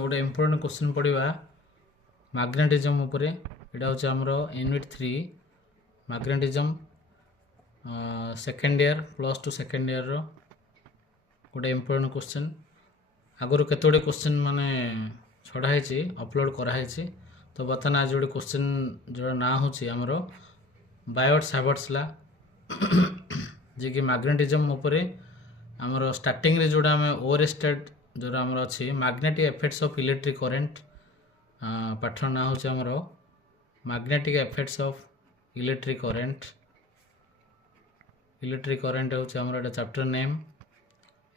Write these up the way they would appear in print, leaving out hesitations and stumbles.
गोटे important question पढ़ा magnetism उपरे। एटा हूँ आमर unit 3 magnetism second year plus two second year गोटे इम्पोर्टेंट क्वेश्चन। आगुरी केतोटे क्वेश्चन माने छड़ाई अपलोड कराई। तो बर्तमान आज गोटे क्वेश्चन जो ना हूँ आमर बायोट सावर्ट्स ला जी कि मैग्नेटिज्म उपरे आमर स्टार्टिंग रे जोड़ा आम ओवरस्टेड जो आमर अच्छी magnetic effects of electric current पाठ ना हूँ आमर magnetic effects of electric current हूँ आमर चैप्टर नेम।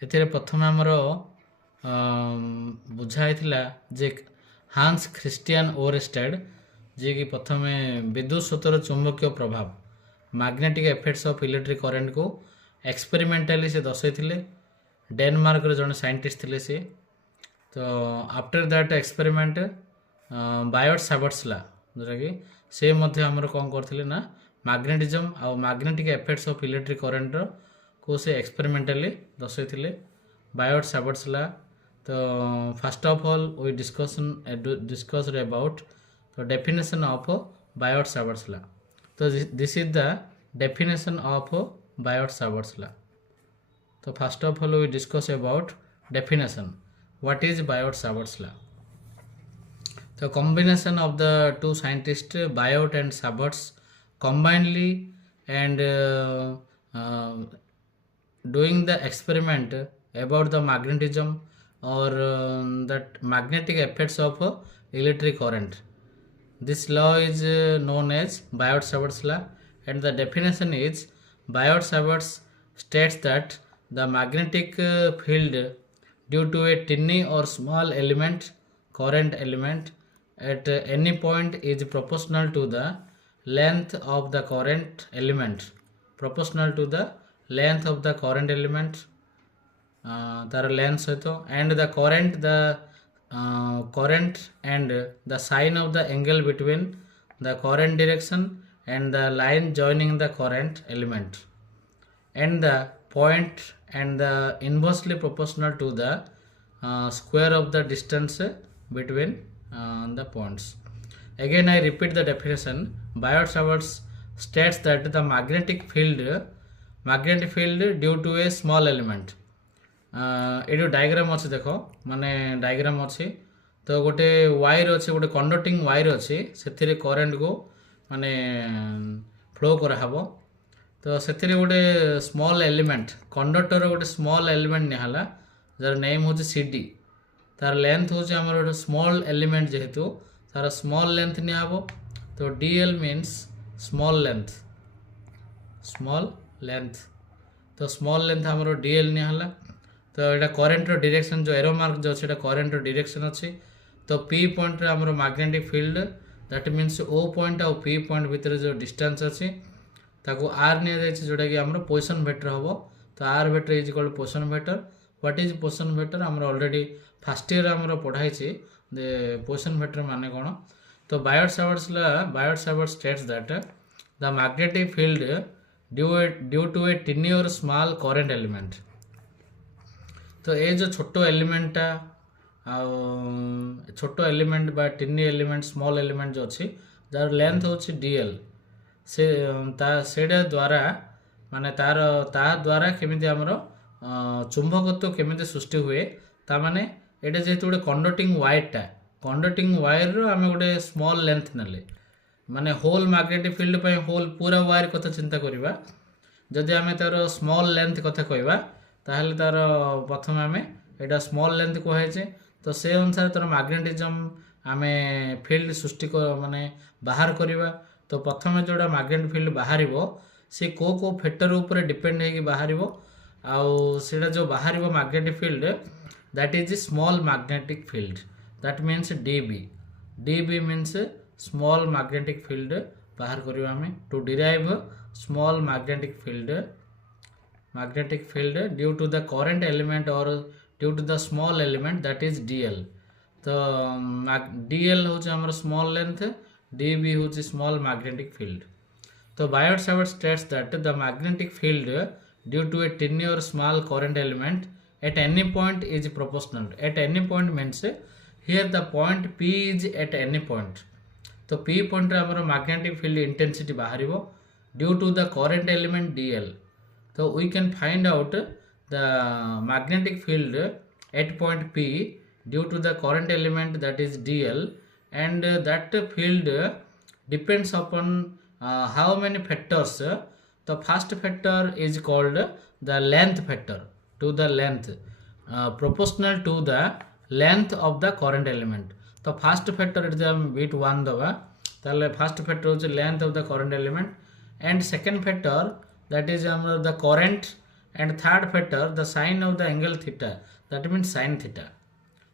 एथिरे प्रथम आमर बुझाई जे हांस क्रिस्टियन ओवरस्टेड जी कि प्रथम विद्युत स्वतर चुंबकीय प्रभाव magnetic effects of electric current को एक्सपेरिमेंटली से दर्शाई। डेनमार्क रे जने साइंटिस्ट थे सी। तो after that experiment Biot Savart's law जोटा कि से आमर कौन करथिले ना मैग्नेटिज्म आ magnetic effects of electric current को से एक्सपेरिमेंटली दर्शाई बायोट सावर्ट्स ला। तो first of all we discussed about तो definition of Biot Savart's law. तो this is the definition of Biot Savart's law. तो first of all we discuss about definition what is Biot Savart's law. तो combination of the two scientists Biot and Savarts combinedly and doing the experiment about the magnetism or that magnetic effects of electric current. This law is known as Biot Savarts law, and the definition is Biot Savarts states that the magnetic field due to a tiny or small element current element at any point is proportional to the length of the current element तार length सहित and the current and the sign of the angle between the current direction and the line joining the current element and the point and the inversely proportional to the square of the distance between the points. Again I repeat the definition. Biot Savarts states that the magnetic field due to a small element ये diagram अच्छे देख माने diagram अच्छे। तो गोटे wire अच्छे गोटे conducting wire अच्छे से करेन्ट को माने फ्लो कराहब। तो से गोटे स्मॉल एलिमेंट कंडक्टर गोटे स्मॉल एलिमेंट निहाला जार नेम हूँ सीडी। तार लेंथ हूँ आमर गोटे स्मॉल एलिमेंट जेहेतु तार स्मॉल लेंथ निहब। तो डीएल मीन्स स्मॉल लेंथ तो स्मॉल लेंथ आमर डीएल निहाला। तो यहाँ करेन्ट डायरेक्शन जो एरो मार्क जो अच्छे करेन्ट डायरेक्शन अच्छी। तो पी पॉइंट रे आमर magnetic field that means O point और पी पॉइंट भितर जो डिस्टेंस अच्छी ताको आर नि जोटा कि आमर पोजिशन वेक्टर हम। तो R vector is equal position vector. What is position vector आमर ऑलरेडी फर्स्ट ईयर आमर पढ़ाई पोजिशन वेक्टर माने कौन। तो Biot Savart's states that the magnetic field due to a tiny और स्मॉल करेंट एलिमेंट। तो ये जो छोटो एलिमेंटा छोटो एलिमेंट बा टिनी एलिमेंट स्मॉल एलिमेंट जो अच्छी जार लेंथ होची डीएल से द्वारा माने तार द्वारा केमिति हमर चुंबकत्व केमिति सृष्टि हुए ता माने एटा जेहेतु गोटे कंडक्टिंग वायर रो आमे गोटे स्मॉल लेंथ नेले माने होल मैग्नेटिक फील्ड पे होल पूरा वायर कथा चिंता करिबा। जदि आमे तार स्मॉल लेंथ कथा कहबा ताहले तार प्रथम आमे एटा स्मॉल लेंथ कहे। तो से अनुसार तार मैग्नेटिज्म आमे फील्ड सृष्टि माने बाहर करिबा। तो प्रथम जोड़ा मैग्नेटिक फील्ड बाहरिबो से को फैक्टर ऊपर डिपेंड है कि बाहरिबो आउ सेटा जो बाहरिबो magnetic field that is small magnetic field that means DB means small magnetic field बाहर करिबा आमे to derive small magnetic field due to the current element or due to the small element that is DL. तो DL हूँ आमर small length DB हूँ small magnetic field. तो Biot Savart's states that the magnetic field due to a tiny और small current element at any point is proportional. At any point means here the point P is at any point. तो P point रे हमरो magnetic field intensity बाहरिबो due to the current element dl. So we can find out the magnetic field at point P due to the current element that is dl, and that field depends upon how many factors. The first factor is called the length factor, to the length, proportional to the length of the current element. तो first factor एट बीट वन दबा ताले first factor होचे length of the current element, and second factor that is हमर the current, and third factor the sine of the angle theta, that means sine theta.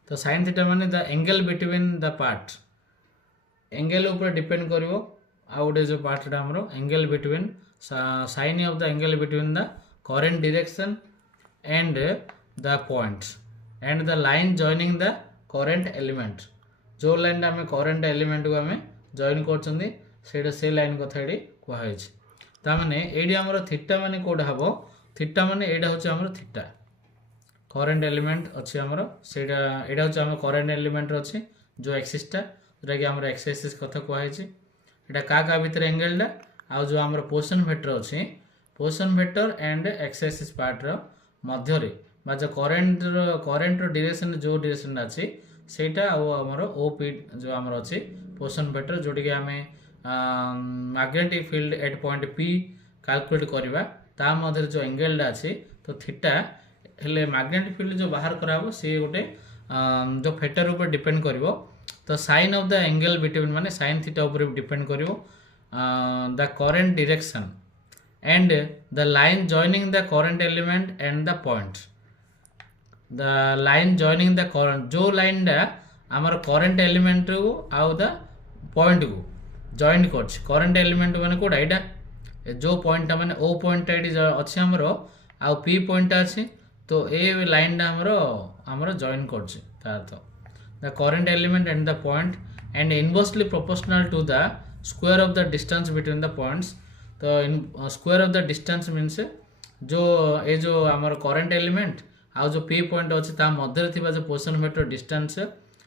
तो sine theta माने the angle between the part, angle ऊपर depend करिवो आ गोटे जो पार्टटा हमरो angle between sine of the angle between the current direction and the points and the line joining the current element. जो लाइन आम करंट एलिमेंट को आम जॉइन कर से लाइन कथा ये कहुई. ताने ये आमर थीटा माने कौटा हम, थीटा माने यहाँ हूँ आम थीटा करंट एलिमेंट अच्छे आमर से यहाँ हूँ आम करंट एलिमेंट अच्छे जो एक्सीसटा जोटा कि आम एक्स एक्सिस कथा कहुई. यहाँ क्या भितर एंगलटा आ जो आम पोजिशन वेक्टर अच्छे, position vector and X axis पार्टर मध्य जो करेन्ट डायरेक्शन जो डायरेक्शन अच्छी सेटा आमर ओपी जो आमर अच्छे पोजिशन वेक्टर जोटी कि आम magnetic field at point P calculate करवा ता मध्य जो एंगलटा अच्छे. तो थीटा हेले मैग्नेटिक फील्ड जो बाहर कराबो सी गोटे जो फैक्टर ऊपर डिपेंड करिवो. तो sine of the angle between माने साइन थीटा ऊपर डिपेंड करिवो the current direction and the line joining the current element and the point. The line joining the current जो लाइन टा आमर करंट एलिमेंट को आउ द पॉइंट को join कर करंट एलिमेंट माने कोडा एटा जो पॉइंट माने ओ पॉइंट एटी अच्छे आमर आउ पी पॉइंट अच्छे. तो ए लाइन टा आमर जॉइन कर the current element and the point and inversely proportional to the square of the distance between the points. तो square of the distance means जो ये जो आमर करंट एलिमेंट आउ जो पी पॉइंट अच्छे ता मध्य थी जो position vector distance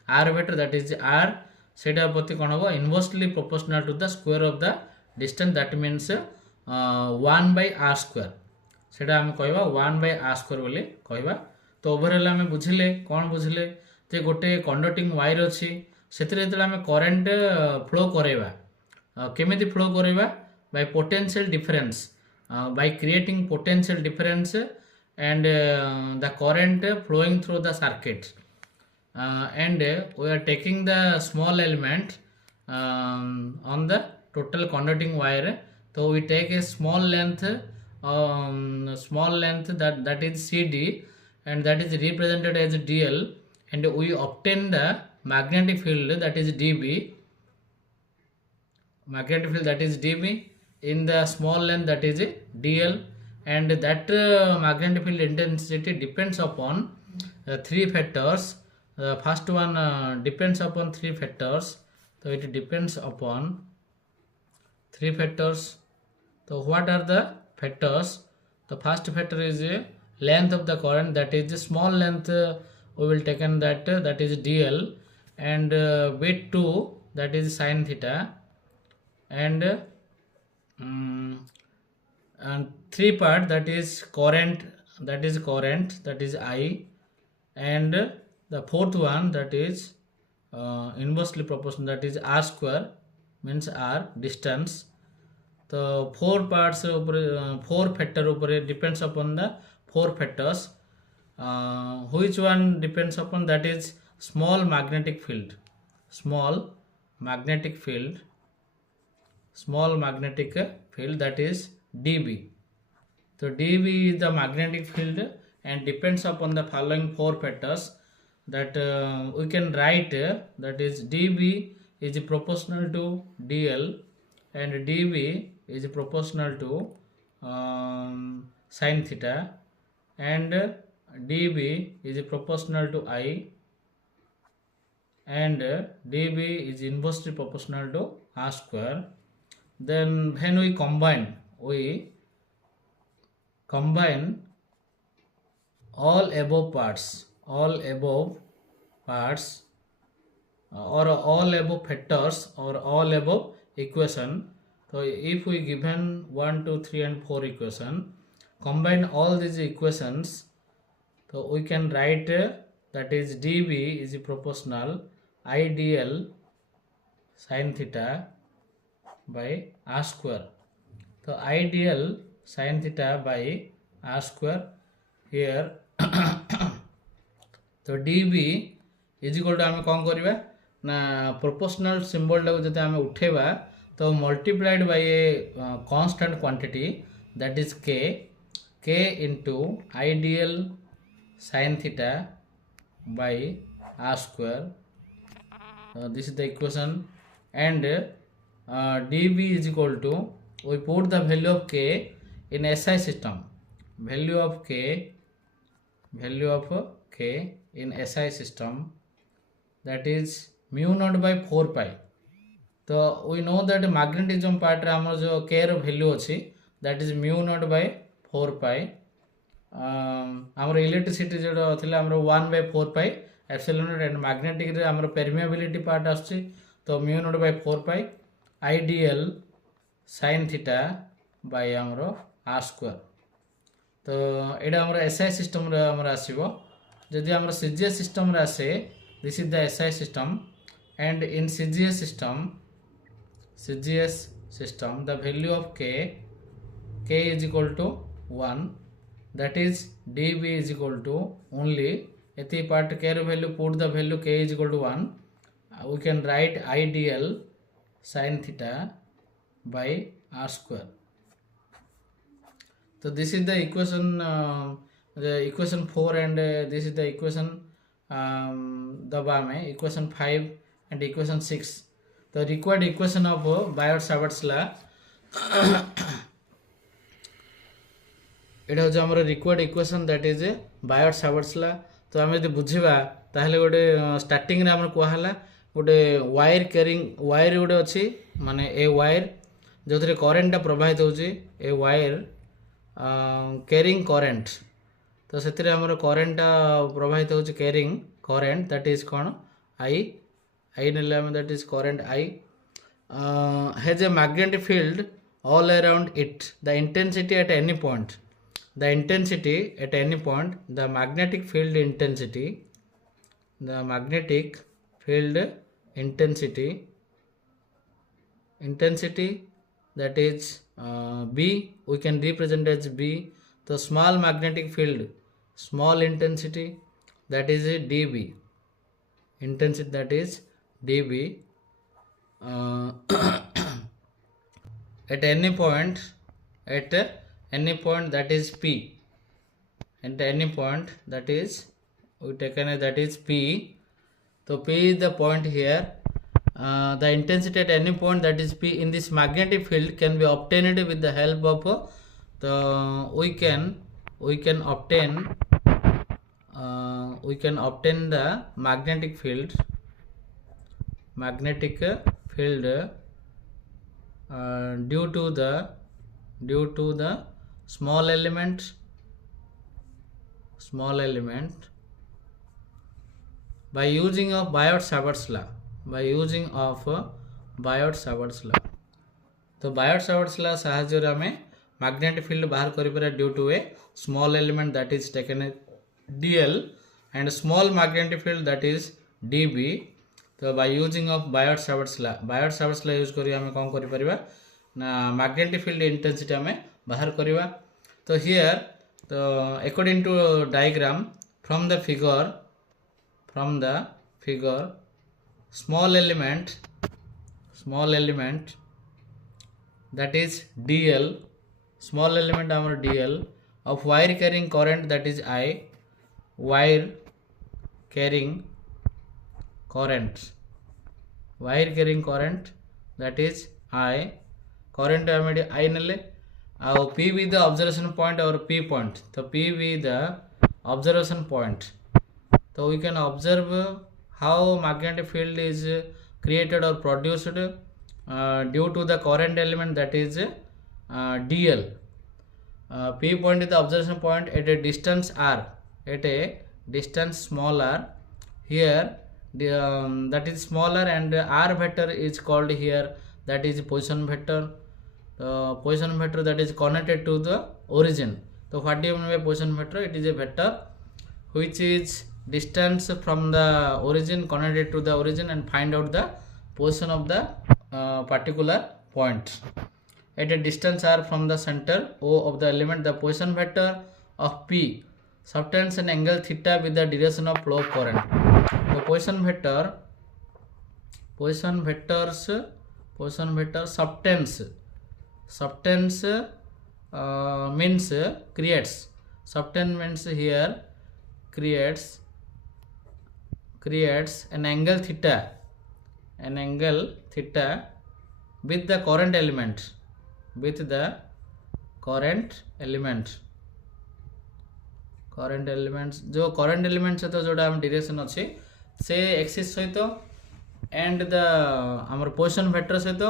R vector that is R theta प्रति कौन हम inversely proportional to the square of the distance that means 1/r². Theta आम कहवा 1/r² बोली कहवा. तो ओवरऑल आम बुझिले कौन बुझिले जे गोटे कंडक्टिंग वायर अच्छी से आम करेन्ट फ्लो करवा केमिति फ्लो करवा bye potential difference, by creating potential difference and the current flowing through the circuit, and we are taking the small element on the total conducting wire. So we take a small length that is CD, and that is represented as dl, and we obtain the magnetic field that is dB, magnetic field that is dB in the small length that is dl, and that magnetic field intensity depends upon three factors. First one depends upon three factors. So it depends upon three factors. So what are the factors? The first factor is length of the current, that is the small length we will taken that is dl, and bit 2 that is sin theta, and three part that is current, that is I, and the fourth one that is inversely proportional, that is r², means r distance. So four parts four factor depends upon the four factors. Which one depends upon? That is small magnetic field, small magnetic field that is dB. So dB is the magnetic field and depends upon the following four factors that we can write, that is dB is proportional to dl, and dB is proportional to sin theta, and dB is proportional to I, and dB is inversely proportional to r². Then when we combine all above parts or all above factors or all above equation. So if we given 1, 2, 3 and 4 equation, combine all these equations, so we can write that is dB is proportional ideal sin theta by r square. So ideal sin theta by r square here. तो dB is equal to आम कौन करवा ना proportional symbol टाक जब आम उठेबा तो multiplied by a constant quantity that is k into ideal sin theta by r square. This is the equation, and dB is equal to, we put the value of k in SI system, value of k in SI system, that is mu naught by 4 pi. So we know that magnetism part रे हमर जो k रो value अछि that is mu naught by 4 pi. हमर electricity जो थिला हमर 1 by 4 pi epsilon naught, and magnetic रे हमर permeability part आछि तो mu naught by 4 pi ideal sin theta by हमर r square. तो एडा हमर SI system रे हमर आसीबो. जदि हमर CGS system रे आसे, this is the SI system, and in CGS system the value of k is equal to 1, that is dB is equal to only eti part k ro value, put the value k is equal to 1, we can write ideal sin theta by r square. So this is the equation, the equation 4, and this is the equation दबा में equation 5 and equation 6. the required equation of Biot-Savart's law एटा होज हमर required equation, that is Biot-Savart's law. तो आम जब बुझा ताहले गोटे starting रे हमर कहला गोटे वायर कैरिंग वायर गोटे अच्छी माने ए वायर जो थे करेन्टा प्रवाहित होची, ए वायर कैरिंग करेन्ट. तो से करेन्टा प्रवाहित होची कैरिंग करेन्ट, दैट इज कौन आई नेले that is current I has a magnetic field all around it. The intensity at any point, the intensity at any point, the magnetic field intensity, the magnetic field intensity that is B, we can represent as B. The small magnetic field, small intensity, that is dB, intensity that is dB. At any point that is P, at any point that is we taken as that is P. So P is the point here. The intensity at any point that is P in this magnetic field can be obtained with the help of we can obtain the magnetic field due to the small element by using of Biot-Savart's law, तो Biot-Savart's law साहाଯ୍य रे हमें magnetic field बाहर करि पारे due to a small element that is taken as dl and small magnetic field that is dB. तो by using of Biot-Savart's law use करी हमें कौन करि परिबा ना magnetic field intensity हमें बाहर करिबा. तो here तो according to diagram from the figure small element that is dl, small element our dl of wire carrying current that is I, wire carrying current that is I, current I nele और P with the observation point or P point. तो P with the observation point. So we can observe how magnetic field is created or produced due to the current element that is dl. P point is the observation point at a distance r, at a distance small r. Here that is smaller, and r vector is called here, that is position vector. The position vector that is connected to the origin. So what do you mean by position vector? It is a vector which is distance from the origin, connected to the origin, and find out the position of the particular point at a distance r from the center O of the element. The position vector of P subtends an angle theta with the direction of flow of current. The position vector subtends means creates. Subtend means here creates an angle theta with the current element, जो current element सहित जोटा हम direction अच्छे से axis सहित and the आमर position vector सहित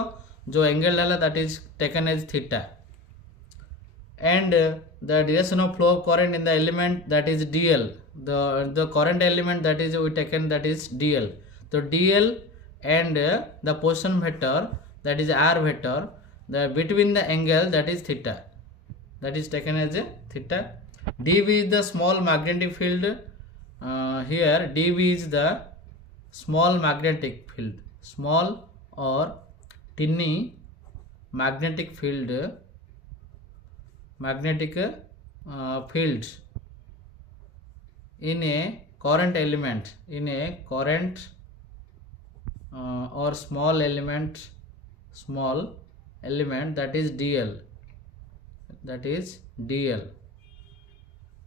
जो एंगल डाला that is taken as theta, and the direction of flow of current in the element that is dl, the current element that is we taken, that is dl. So dl and the position vector that is r vector, the between the angle that is theta, that is taken as a theta. dv is the small magnetic field. Here dv is the small magnetic field, small or tiny magnetic field in a current element, or small element that is dl.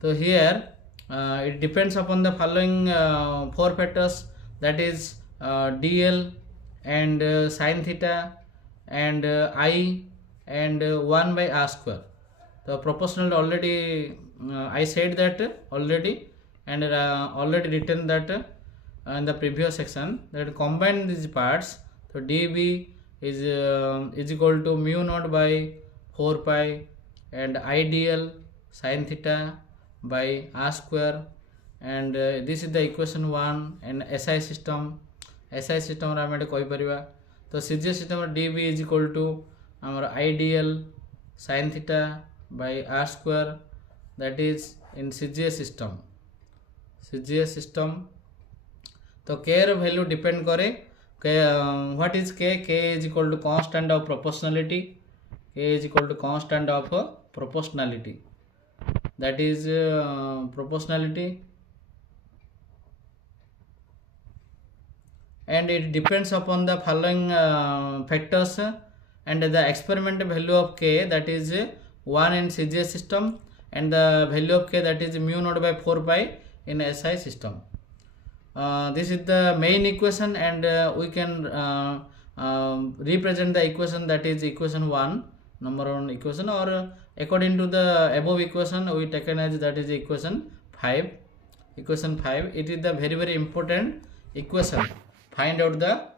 So here it depends upon the following 4 factors, that is dl and sin theta and I and 1 by r square. The proportional already I said that already, and already written that in the previous section, that combine these parts. So dv is equal to mu naught by 4 pi and ideal sin theta by r square, and this is the equation 1. and SI system रा हम कहि परिबा. तो CGS system dv is equal to हमर ideal sin theta by r square, that is in CGS system. तो k ର value depend करे what is k is equal to constant of proportionality, that is proportionality, and it depends upon the following factors, and the experimental value of k, that is 1 in CGS system, and the value of k, that is mu naught by 4 pi in SI system. This is the main equation, and we can represent the equation, that is equation 1, number 1 equation, or according to the above equation we taken as, that is equation 5. It is the very important equation. Find out the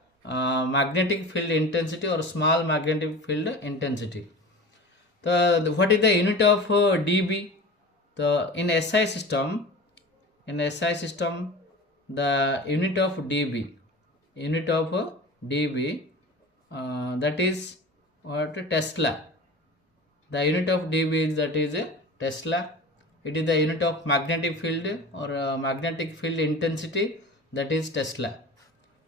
magnetic field intensity or small magnetic field intensity. So what is the unit of dB? So in SI system, the unit of dB, that is what? Tesla. The unit of dB is, that is Tesla. It is the unit of magnetic field or magnetic field intensity, that is Tesla.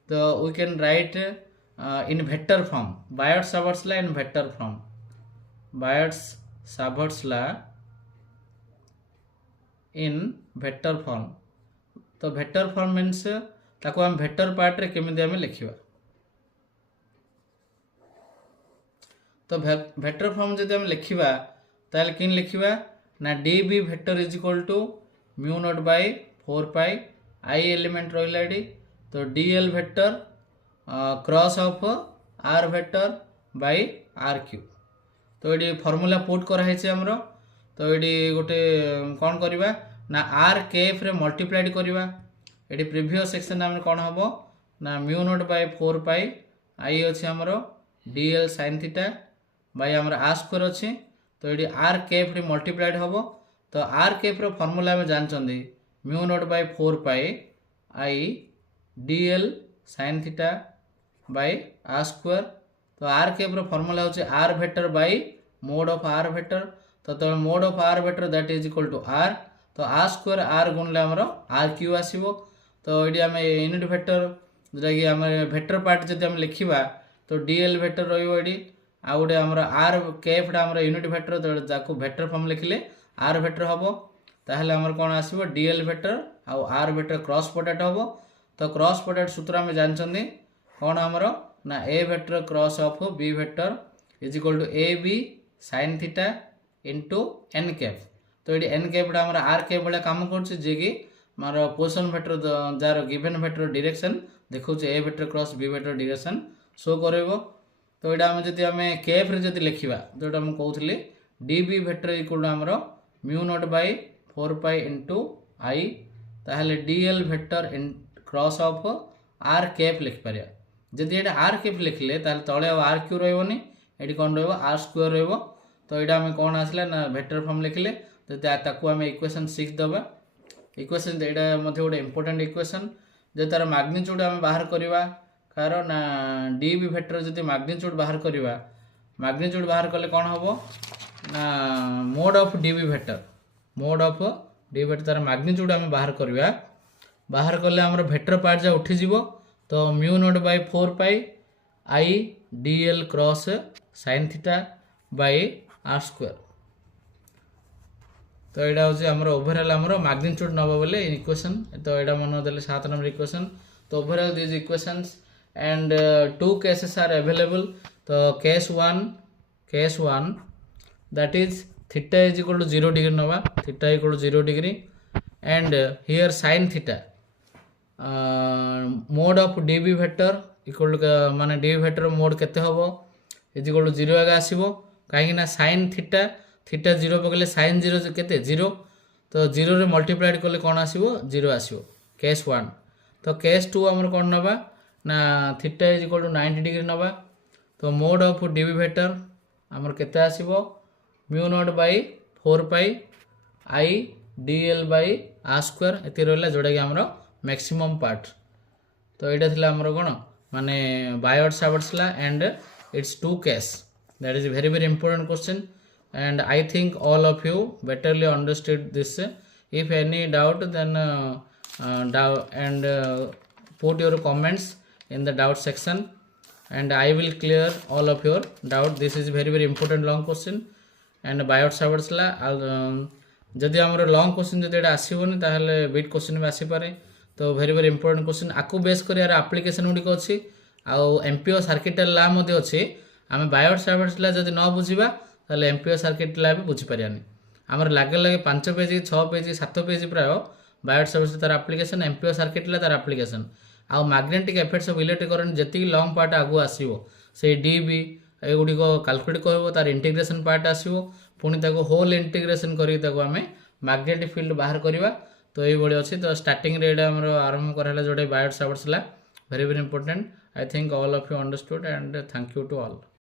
So we can write in vector form, Biot-Savart's law in vector form. Biot-Savart's law in vector form. तो vector form means ताको हम vector part रे केमिति हमें लिखिबा. तो vector form जदि हम लिखिबा ताले किन लिखिबा ना dB vector is equal to mu naught by 4 pi I element रहिलाडी. तो dl vector cross of r vector by r cube. तो ये फॉर्मूला पुट करा है हमरो. तो ये गोटे कौन करिबा ना r kf रे मल्टीप्लाइड करिबा. ये प्रीवियस सेक्शन हम कौन हबो ना mu naught by 4 pi I अछि हमरो dl sin theta by हमर r square अछि. तो ये r kf रे मल्टीप्लाइड हबो. तो r kf रो फॉर्मूला हम जानचंदी mu naught by 4 pi I dl sin theta by r square। तो r कैप रो फॉर्मूला होचे r vector by mod of r vector. तो mod of r vector that is equal to r। तो r square r गुणले हमरो r Q आसीबो। तो AD हम unit vector जोटा कि हम वेक्टर पार्ट जदि हम लिखिबा तो dl वेक्टर रहिबो एडी आ गोटे हमरो r कैप टा हमरो यूनिट वेक्टर तो जाको वेक्टर फॉर्म लिखले r वेक्टर हबो। ताहले हमर कोन आसीबो dl वेक्टर आ r वेक्टर क्रॉस प्रोडक्ट हबो। तो क्रॉस प्रोडक्ट सूत्र हम जानछन्ती कोन हमरो ना a vector cross of b vector is equal to ab sin theta into n cap. तो ये n कैप टा हमर r कैप वाला काम करछ जे कि मारो position vector jar given vector direction देखौ a vector cross b vector direction show करबो। तो एडा हम जति हम कैप रे जति लिखिबा जोटा हम कहउथली db वेक्टर इक्वल टू हमरो mu naught by 4 pi into i। ताहले dl vector in cross of r cap लिख पारिया। जदि एटा r कैप लिखले ताहले तळे r क्यू रहबोनी एडी कोन रहबो r स्क्वायर रहबो। तो एडा हम कोन आसला ना वेक्टर फॉर्म लिखले तो ताकू हम इक्वेशन 6 दबा। इक्वेशन एडा मध्ये गोटे इंपोर्टेंट इक्वेशन जे तार मैग्नीट्यूड हम बाहर करबा कारण db वेक्टर जदि मैग्नीट्यूड बाहर करबा मैग्नीट्यूड बाहर कले कोन हबो ना mode of db vector mode of db vector तार मैग्नीट्यूड हम बाहर करबा बाहर कले हमर वेक्टर पार्ट जा उठी जीवो। तो mu naught by 4 pi i dl cross sin theta by r square. तो एडा होची हमर ओवरऑल हमर मैग्नीट्यूड नबो बोले इक्वेशन। तो एडा मन देले 7 नंबर इक्वेशन। तो overall this equations and two cases are available. तो case 1 that is theta is equal to 0 degree नबा theta equal to 0 degree and here sin theta mode of db vector equal to माने db vector mode केते होबो is equal to 0 आगे आसीबो काहे ना sin theta 0 पकले sin 0 केते 0। तो 0 रे मल्टीप्लाइड करले कोन आसीबो 0 आसीबो केस 1। तो केस 2 हमर कोन नबा ना theta is equal to 90 degree नबा। तो मोड ऑफ db वेक्टर हमर केते आसीबो mu naught by 4 pi i dl by r square एति रहला जोडा कि हमरो मैक्सिमम पार्ट। तो एटा थिला हमरो कोन माने Biot Savart's law and it's two case that is very very important question and I think all of you betterly understood this। If any doubt then put your comments in the doubt section and I will clear all of your doubt। This is very very important long question and biot saverts ला जदि हमर long question जदि एटा आसीबोनी ताहले bit question भी आसी पारे। तो very very important question आकु base कर यार एप्लीकेशन गुडी को अछि आ एमपीओ सर्किट ला मध्ये अछि। आमे बायोट सावर्ट्स ला जदि न बुझिबा ताहले एमपीओ सर्किट ला भी बुझि पारियानी। हमर लागे 5 पेज 6 पेज 7 पेज प्राय बायोट सावर्ट्स तार एप्लीकेशन एमपीओ सर्किट ला तार एप्लीकेशन आ magnetic effects of electric current जति लॉन्ग पार्ट आगु आसीबो से डीबी एगुडी को कैलकुलेट करबो तार इंटीग्रेशन पार्ट आसीबो पुनी ताको होल इंटीग्रेशन करी ताको हमें मैग्नेटिक फील्ड बाहर करबा। तो एई बडी अछि। तो स्टार्टिंग रे एडा हमर आरंभ करहला जोडे Biot Savart's law very very important. I think all of you understood and thank you to all.